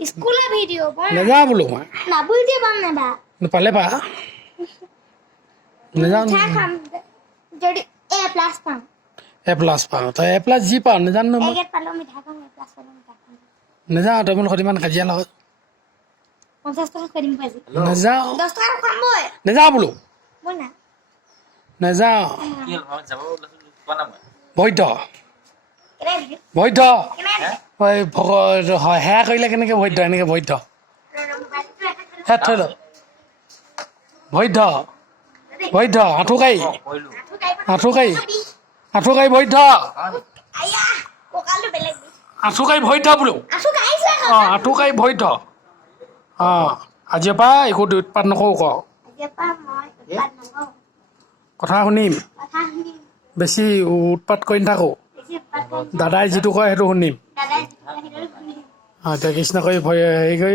স্কুলৰ ভিডিঅ' বল নেযাওঁ বোলো মই না ভিডিঅ' পাম না পালে পা নেযাওঁ মিঠা খাম যদি A+ পাম A+ পাওঁ তই A+ যি পাওঁ নেজানো মই A গ্ৰেড পালেও মিঠা খাম A+ পালেও মিঠা খাম নেযাওঁ তই মোৰ সৈতে ইমান কাজিয়া লগত 50 টকা কৰি দিম আজি নেযাওঁ 10 টকা খাম মই নেযাওঁ বোলো বল না নেযাওঁ কি হ'ল ঘৰত যাব ওলাইছোঁ কোৱা না মই বৈধ কেনে দিবি বৈধ কেনে দিবি হয় সেয়া কৰিলে কেনেকৈ বৈধ এনেকৈ বৈধ হে থৈ ল বৈধ বৈধ আঁঠুকাই কৰিলোঁ আঁঠুকাই বৈধ আয়া ককালটো বেলেগ আঁঠুকাই বৈধ বোলো আছো গাইছে অঁ আঁঠুকাই বৈধ অঁ আজিৰ পৰা একো উৎপাত নকৰোঁ ক আজিৰ পৰা মই উৎপাত নকৰোঁ কথা শুনিম কথা শুনি বেছি উৎপাত কৰি নাথাকোঁ বেছি উৎপাত কৰিম দাদাই যিটো কয় সেইটো শুনিম দাদাই সেইটো শুনি অঁ এতিয়া কৃষ্ণ কৰি হেৰি কৰি